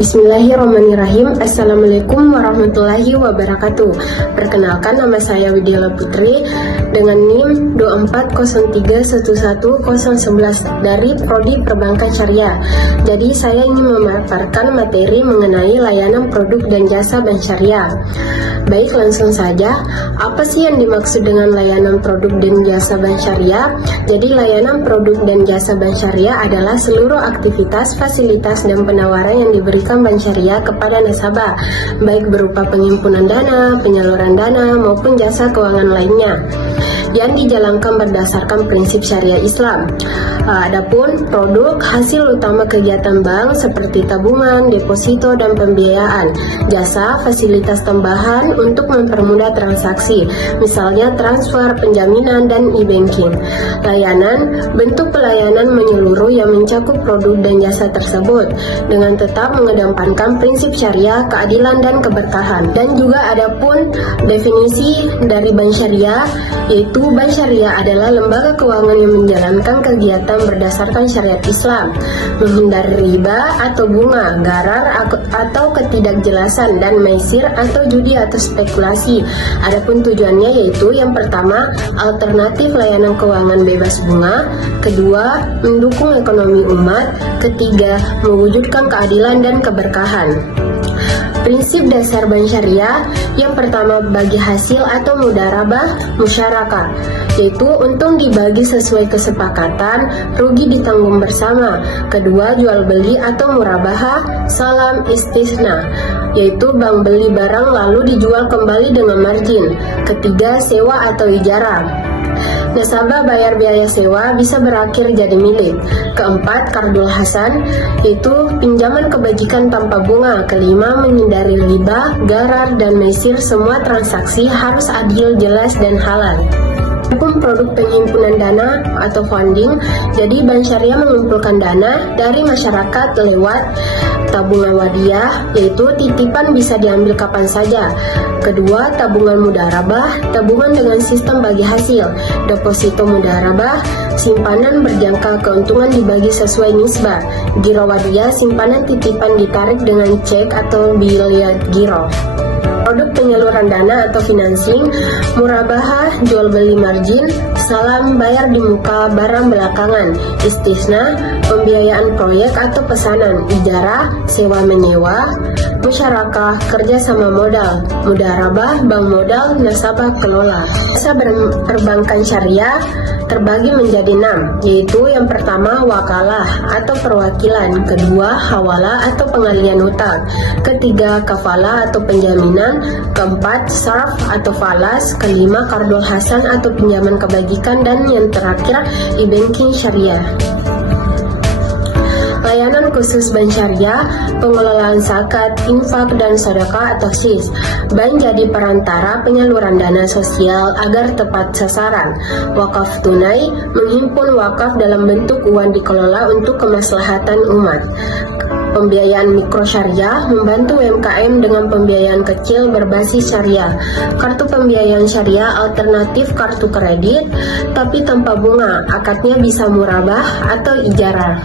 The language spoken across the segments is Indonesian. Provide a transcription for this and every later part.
Bismillahirrahmanirrahim. Assalamualaikum warahmatullahi wabarakatuh. Perkenalkan, nama saya Widya Putri dengan NIM 240311011 dari Prodi Perbankan Syariah. Jadi saya ingin memaparkan materi mengenai layanan produk dan jasa bank syariah. Baik, langsung saja. Apa sih yang dimaksud dengan layanan produk dan jasa bank syariah? Jadi layanan produk dan jasa bank syariah adalah seluruh aktivitas, fasilitas, dan penawaran yang diberikan bank syariah kepada nasabah, baik berupa penghimpunan dana, penyaluran dana, maupun jasa keuangan lainnya yang dijalankan berdasarkan prinsip syariah Islam. Adapun produk hasil utama kegiatan bank seperti tabungan, deposito, dan pembiayaan. Jasa fasilitas tambahan untuk mempermudah transaksi, misalnya transfer, penjaminan, dan e-banking. Layanan, bentuk pelayanan menyeluruh yang mencakup produk dan jasa tersebut dengan tetap mengedepankan prinsip syariah, keadilan, dan keberkahan. Dan juga adapun definisi dari bank syariah, yaitu bank syariah adalah lembaga keuangan yang menjalankan kegiatan berdasarkan syariat Islam, menghindari riba atau bunga, garar atau ketidakjelasan, dan maisir atau judi atau spekulasi. Adapun tujuannya yaitu yang pertama, alternatif layanan keuangan bebas bunga, kedua, mendukung ekonomi umat, ketiga, mewujudkan keadilan dan keberkahan. Prinsip dasar bank syariah, yang pertama bagi hasil atau mudharabah musyarakah, yaitu untung dibagi sesuai kesepakatan, rugi ditanggung bersama. Kedua, jual beli atau murabahah salam istisna, yaitu bank beli barang lalu dijual kembali dengan margin. Ketiga, sewa atau ijarah. Nasabah bayar biaya sewa bisa berakhir jadi milik. Keempat, Qardul Hasan, yaitu pinjaman kebajikan tanpa bunga. Kelima, menghindari riba, garar, dan maisir. Semua transaksi harus adil, jelas, dan halal. Adapun produk penghimpunan dana atau funding, jadi bank syariah mengumpulkan dana dari masyarakat lewat tabungan wadiyah, yaitu titipan bisa diambil kapan saja. Kedua, tabungan mudharabah, tabungan dengan sistem bagi hasil. Deposito mudharabah, simpanan berjangka keuntungan dibagi sesuai nisbah. Giro wadiyah, simpanan titipan ditarik dengan cek atau biaya giro. Produk penyaluran dana atau financing, murabahah, jual beli margin, salam, bayar di muka barang belakangan, istisna, pembiayaan proyek atau pesanan, ijarah, sewa menyewa, musyarakah, kerja sama modal, mudharabah, bank modal, nasabah kelola. Jasa perbankan syariah terbagi menjadi 6, yaitu yang pertama wakalah atau perwakilan, kedua hawalah atau pengalian utang, ketiga kafalah atau penjaminan, keempat sarf atau falas, kelima Qardul Hasan atau pinjaman kebajikan, dan yang terakhir e-banking syariah. Layanan khusus bank syariah, pengelolaan zakat, infak, dan sedekah atau SIS. Bank jadi perantara penyaluran dana sosial agar tepat sasaran. Wakaf tunai, menghimpun wakaf dalam bentuk uang dikelola untuk kemaslahatan umat. Pembiayaan mikro syariah, membantu UMKM dengan pembiayaan kecil berbasis syariah. Kartu pembiayaan syariah alternatif kartu kredit, tapi tanpa bunga, akadnya bisa murabah atau ijarah.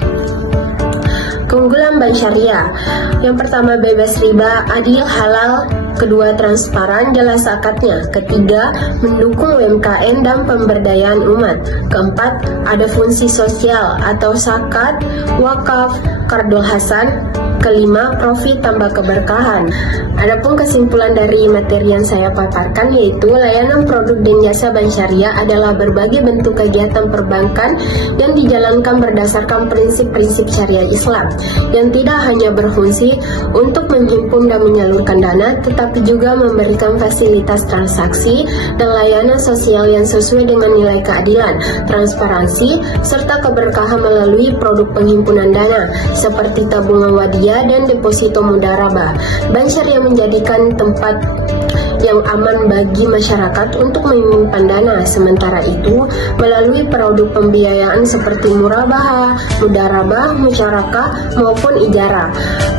Keunggulan bank syariah, yang pertama bebas riba, adil, halal. Kedua, transparan, jelas akadnya. Ketiga, mendukung UMKM dan pemberdayaan umat. Keempat, ada fungsi sosial atau zakat, wakaf, Qardul Hasan. Kelima, profit tambah keberkahan. Adapun kesimpulan dari materi yang saya paparkan yaitu layanan produk dan jasa bank syariah adalah berbagai bentuk kegiatan perbankan yang dijalankan berdasarkan prinsip-prinsip syariah Islam yang tidak hanya berfungsi untuk menghimpun dan menyalurkan dana, tetapi juga memberikan fasilitas transaksi dan layanan sosial yang sesuai dengan nilai keadilan, transparansi, serta keberkahan melalui produk penghimpunan dana seperti tabungan wadiyah dan deposito mudharabah. Bank syariah menjadikan tempat yang aman bagi masyarakat untuk menyimpan dana. Sementara itu, melalui produk pembiayaan seperti murabaha, mudarabah, musyarakah, maupun ijarah,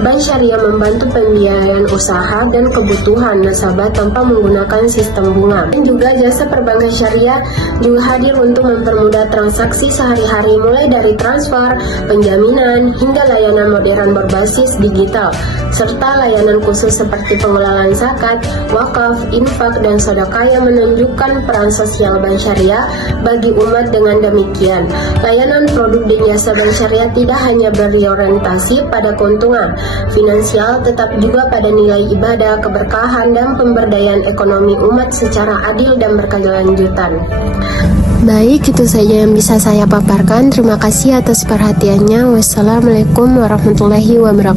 Bank Syariah membantu pembiayaan usaha dan kebutuhan nasabah tanpa menggunakan sistem bunga. Dan juga jasa perbankan syariah juga hadir untuk mempermudah transaksi sehari-hari mulai dari transfer, penjaminan, hingga layanan modern berbasis digital, serta layanan khusus seperti pengelolaan zakat, wakaf, infak, dan sedekah yang menunjukkan peran sosial Bank Syariah bagi umat. Dengan demikian, layanan produk dan jasa Bank Syariah tidak hanya berorientasi pada keuntungan finansial, tetapi juga pada nilai ibadah, keberkahan, dan pemberdayaan ekonomi umat secara adil dan berkelanjutan. Baik, itu saja yang bisa saya paparkan. Terima kasih atas perhatiannya. Wassalamualaikum warahmatullahi wabarakatuh.